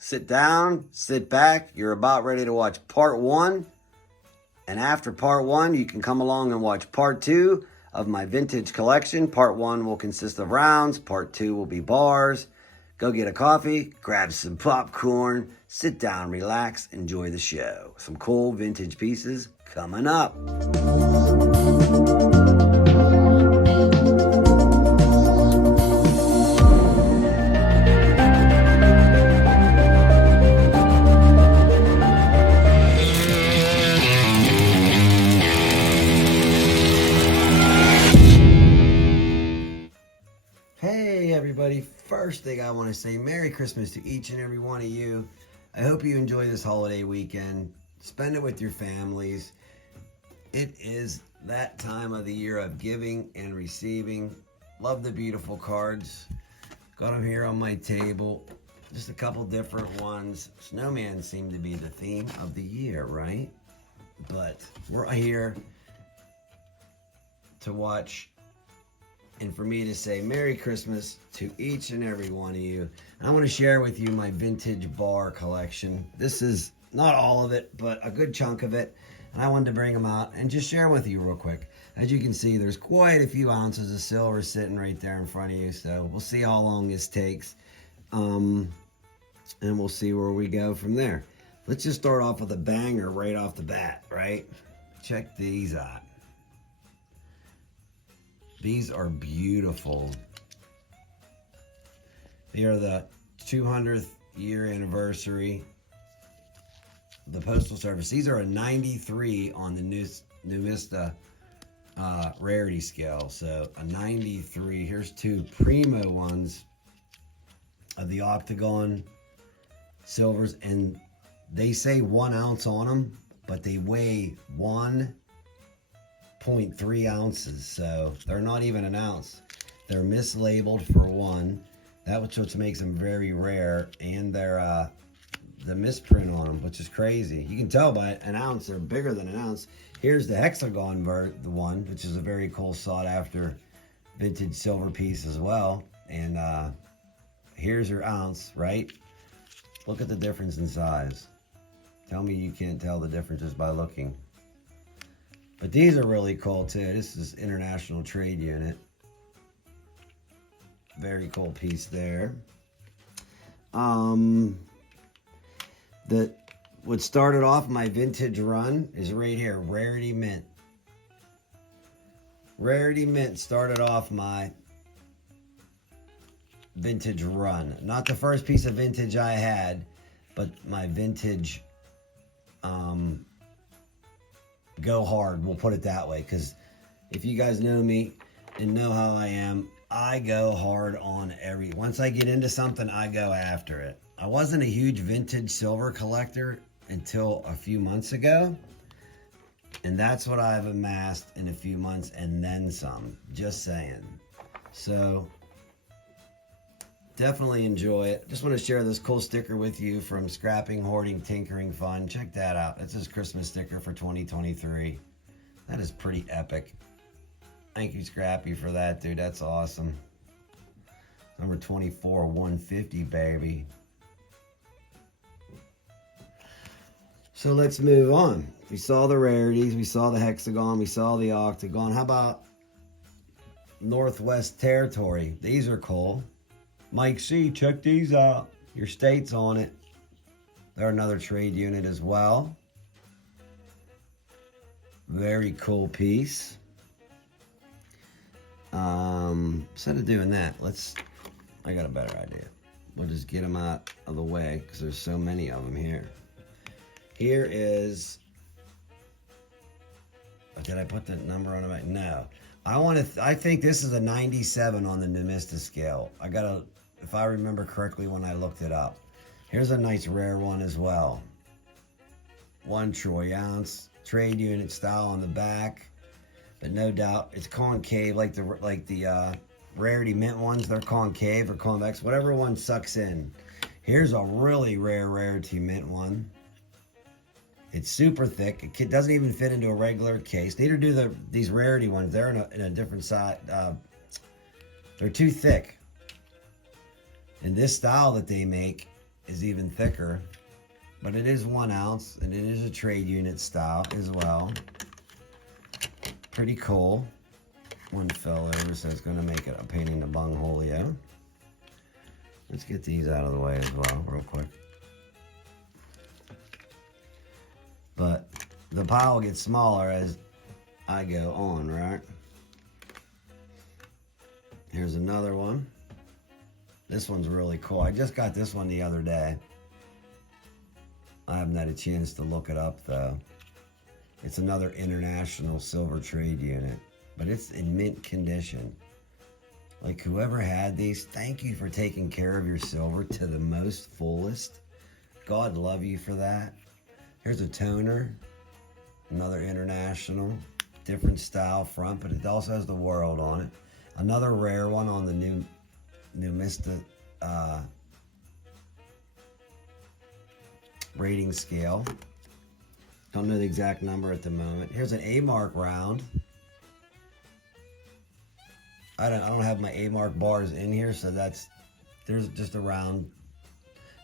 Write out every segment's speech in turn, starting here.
Sit down, sit back. You're about ready to watch part one. And after part one, you can come along and watch part two of my vintage collection. Part one will consist of rounds. Part two will be bars. Go get a coffee, grab some popcorn, sit down, relax, enjoy the show. Some cool vintage pieces coming up. Hey everybody, first thing I want to say Merry Christmas to each and every one of you. I hope you enjoy this holiday weekend. Spend it with your families. It is that time of the year of giving and receiving. Love the beautiful cards. Got them here on my table. Just a couple different ones. Snowman seemed to be the theme of the year, right? But we're here to watch and for me to say Merry Christmas to each and every one of you. I want to share with you my vintage bar collection. This is not all of it, but a good chunk of it. And I wanted to bring them out and just share with you real quick. As you can see, there's quite a few ounces of silver sitting right there in front of you. So we'll see how long this takes. And we'll see where we go from there. Let's just start off with a banger right off the bat, right? Check these out. These are beautiful. They are the 200th year anniversary of the Postal Service. These are a 93 on the Numista rarity scale. So a 93. Here's two primo ones of the octagon silvers. And they say 1 ounce on them, but they weigh 1.3 ounces, so they're not even an ounce. They're mislabeled for one. That's what makes them very rare, and they're the misprint on them, which is crazy. You can tell by an ounce they're bigger than an ounce. Here's the hexagon the one, which is a very cool sought after vintage silver piece as well. And here's your ounce, right? Look at the difference in size. Tell me you can't tell the difference just by looking. But these are really cool too. This is International Trade Unit. Very cool piece there. What started off my vintage run is right here, Rarity Mint. Rarity Mint started off my vintage run. Not the first piece of vintage I had, but my vintage go hard, we'll put it that way, because if you guys know me and know how I am, I go hard on once I get into something, I go after it. I wasn't a huge vintage silver collector until a few months ago, and that's what I've amassed in a few months and then some, just saying. So definitely enjoy it. Just want to share this cool sticker with you from Scrapping, Hoarding, Tinkering Fun. Check that out. That's his Christmas sticker for 2023. That is pretty epic. Thank you, Scrappy, for that, dude. That's awesome. Number 24, 150, baby. So let's move on. We saw the rarities. We saw the hexagon. We saw the octagon. How about Northwest Territory? These are cool. Mike C, check these out. Your state's on it. They're another trade unit as well. Very cool piece. Instead of doing that, I got a better idea. We'll just get them out of the way because there's so many of them here. Here is, did I put the number on it? No. I think this is a 97 on the Numista scale. If I remember correctly when I looked it up. Here's a nice rare one as well. 1 troy ounce, trade unit style on the back, but no doubt it's concave like the rarity mint ones. They're concave or convex, whatever one sucks in. Here's a really rare rarity mint one. It's super thick. It doesn't even fit into a regular case. Neither do these rarity ones. They're in a different size. They're too thick. And this style that they make is even thicker. But it is 1 ounce, and it is a trade unit style as well. Pretty cool. One fell over, so it's going to make it a pain in the bungholio. Let's get these out of the way as well, real quick. But the pile gets smaller as I go on, right? Here's another one. This one's really cool. I just got this one the other day. I haven't had a chance to look it up though. It's another international silver trade unit, but it's in mint condition. Like, whoever had these, thank you for taking care of your silver to the most fullest. God love you for that. Here's a toner, another international, different style front, but it also has the world on it. Another rare one on the new Numista rating scale. Don't know the exact number at the moment. Here's an A-mark round. I don't have my A-mark bars in here, so there's just a round.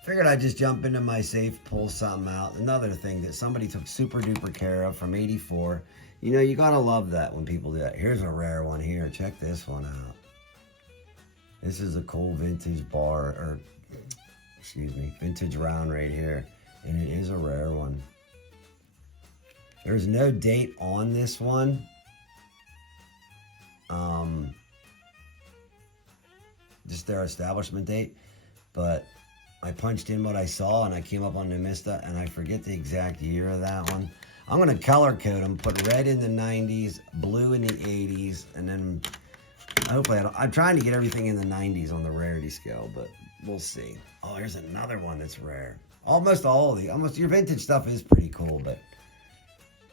Figured I'd just jump into my safe, pull something out. Another thing that somebody took super duper care of from '84. You know, you gotta love that when people do that. Here's a rare one here. Check this one out. This is a cool vintage bar, or excuse me, vintage round right here. And it is a rare one. There's no date on this one. Just their establishment date. But I punched in what I saw and I came up on Numista, and I forget the exact year of that one. I'm going to color code them, put red in the 90s, blue in the 80s, and then hopefully I'm trying to get everything in the 90s on the rarity scale, but we'll see. Oh, here's another one that's rare. Almost all of your vintage stuff is pretty cool, but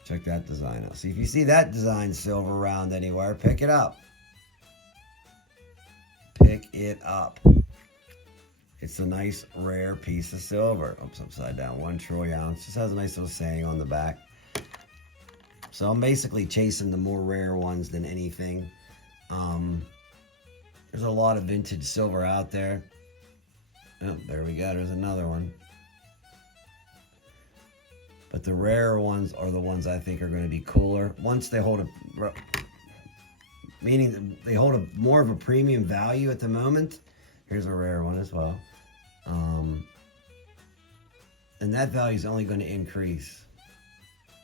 check that design out. See, if you see that design silver round anywhere, pick it up. Pick it up. It's a nice, rare piece of silver. Oops, upside down. 1 troy ounce. Just has a nice little saying on the back. So I'm basically chasing the more rare ones than anything. There's a lot of vintage silver out there. Oh, there we go. There's another one. But the rarer ones are the ones I think are going to be cooler. Once they hold meaning they hold more of a premium value at the moment. Here's a rare one as well. And that value is only going to increase.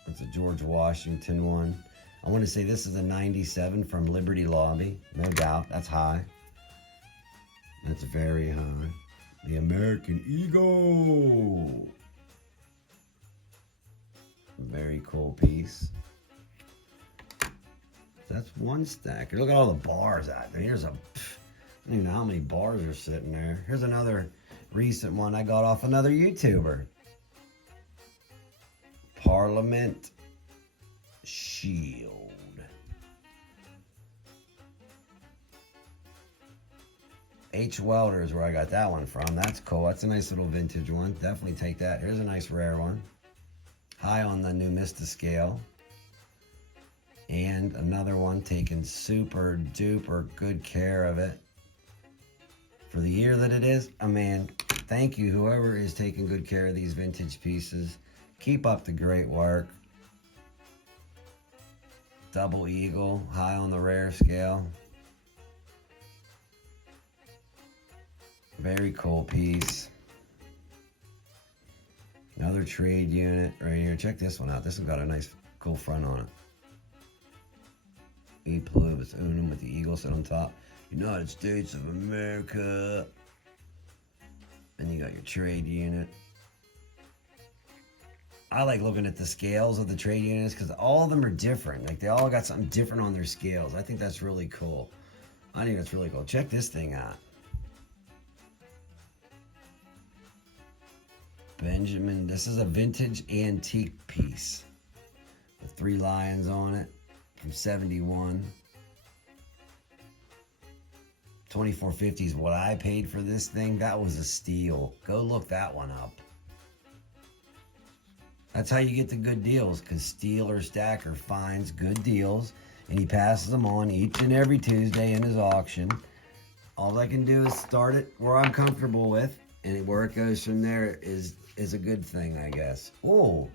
It's a George Washington one. I want to say this is a 97 from Liberty Lobby. No doubt. That's high. That's very high. The American Eagle. Very cool piece. That's one stack. Look at all the bars out there. Here's I don't even know how many bars are sitting there. Here's another recent one I got off another YouTuber. Parliament Shield. H. Welder is where I got that one from. That's cool. That's a nice little vintage one. Definitely take that. Here's a nice rare one. High on the Numista scale. And another one taking super duper good care of it. For the year that it is, man, thank you whoever is taking good care of these vintage pieces. Keep up the great work. Double Eagle, high on the rare scale. Very cool piece. Another trade unit right here. Check this one out. This one's got a nice cool front on it. E pluribus unum with the eagle set on top. United States of America. And you got your trade unit. I like looking at the scales of the trade units because all of them are different. Like, they all got something different on their scales. I think that's really cool. I think that's really cool. Check this thing out. Benjamin, this is a vintage antique piece with 3 lions on it from 71. 2450 is what I paid for this thing. That was a steal. Go look that one up. That's how you get the good deals, because Steeler Stacker finds good deals and he passes them on each and every Tuesday in his auction. All I can do is start it where I'm comfortable with. And where it goes from there is a good thing, I guess. Oh,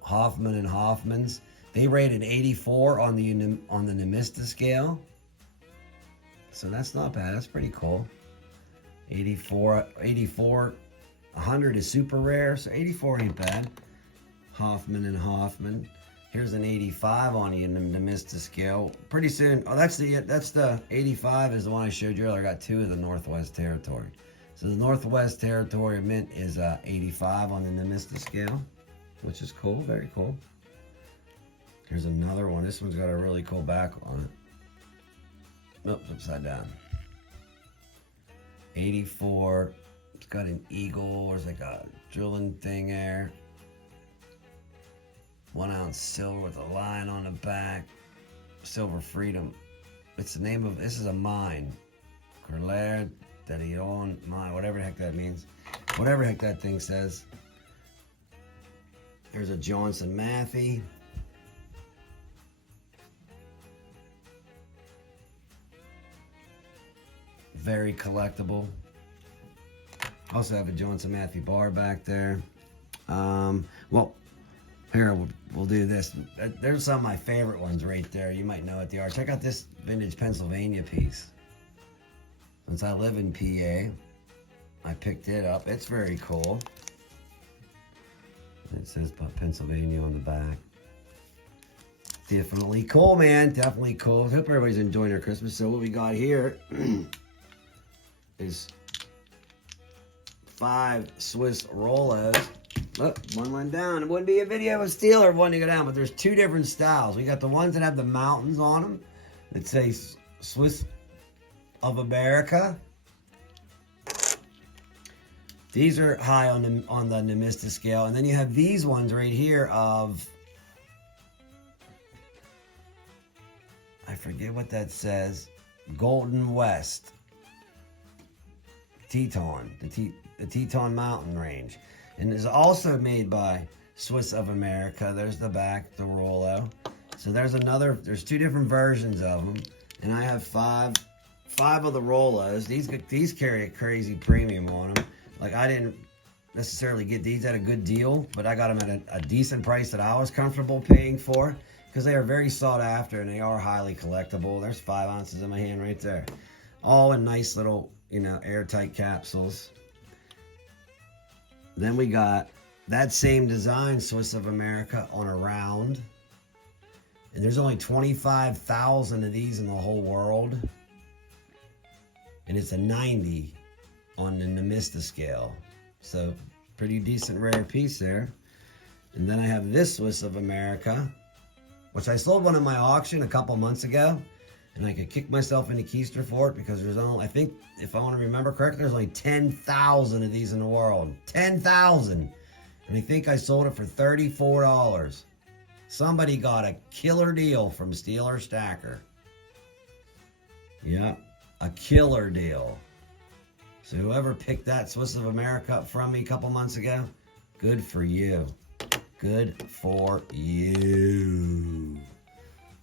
Hoffman and Hoffman's. They rated 84 on the Nemista scale. So that's not bad. That's pretty cool. 84, 100 is super rare, so 84 ain't bad. Hoffman and Hoffman. Here's an 85 on the Nemista scale. Pretty soon, oh, that's the 85 is the one I showed you earlier. I got 2 of the Northwest Territory. So the Northwest Territory mint is 85 on the Nemista scale, which is cool, very cool. Here's another one. This one's got a really cool back on it. Oops, upside down. 84. It's got an eagle. There's like a drilling thing there. 1 ounce silver with a lion on the back. Silver Freedom. It's the name of, this is a mine. Corlair, Dedion, mine, whatever the heck that means. Whatever the heck that thing says. There's a Johnson Matthey. Very collectible. Also have a Johnson Matthey bar back there. Well, here we'll do this. There's some of my favorite ones right there. You might know what they are. Check out this vintage Pennsylvania piece. Since I live in PA, I picked it up. It's very cool. It says Pennsylvania on the back. Definitely cool, man. Definitely cool. Hope everybody's enjoying their Christmas. So what we got here is 5 Swiss Rolos. Look, one went down. It wouldn't be a video of a Steeler if one to go down, but there's 2 different styles. We got the ones that have the mountains on them that say Swiss of America. These are high on the Nemista scale. And then you have these ones right here of, I forget what that says, Golden West. Teton, the Teton Mountain Range. And it's also made by Swiss of America. There's the back, the Rollo. So there's 2 different versions of them. And I have five of the Rollos. These carry a crazy premium on them. Like, I didn't necessarily get these at a good deal, but I got them at a decent price that I was comfortable paying for, because they are very sought after and they are highly collectible. There's 5 ounces in my hand right there. All in nice little, airtight capsules. Then we got that same design, Swiss of America, on a round. And there's only 25,000 of these in the whole world. And it's a 90 on the Nemista scale. So, pretty decent rare piece there. And then I have this Swiss of America, which I sold one in my auction a couple months ago. And I could kick myself in the keister for it, because there's only, I think, if I want to remember correctly, there's only 10,000 of these in the world. 10,000. And I think I sold it for $34. Somebody got a killer deal from Steeler Stacker. Yep, a killer deal. So whoever picked that Swiss of America up from me a couple months ago, good for you. Good for you.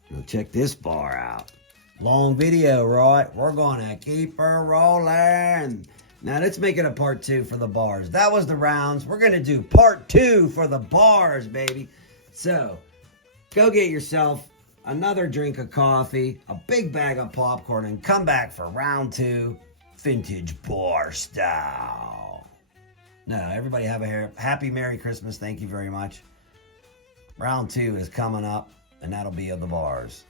Now check this bar out. Long video, right? We're gonna keep her rolling. Now let's make it a part 2 for the bars. That was the rounds. We're gonna do part 2 for the bars, baby. So go get yourself another drink of coffee, a big bag of popcorn, and come back for round 2, vintage bar style. Now, everybody have a happy Merry Christmas. Thank you very much. Round 2 is coming up, and that'll be of the bars.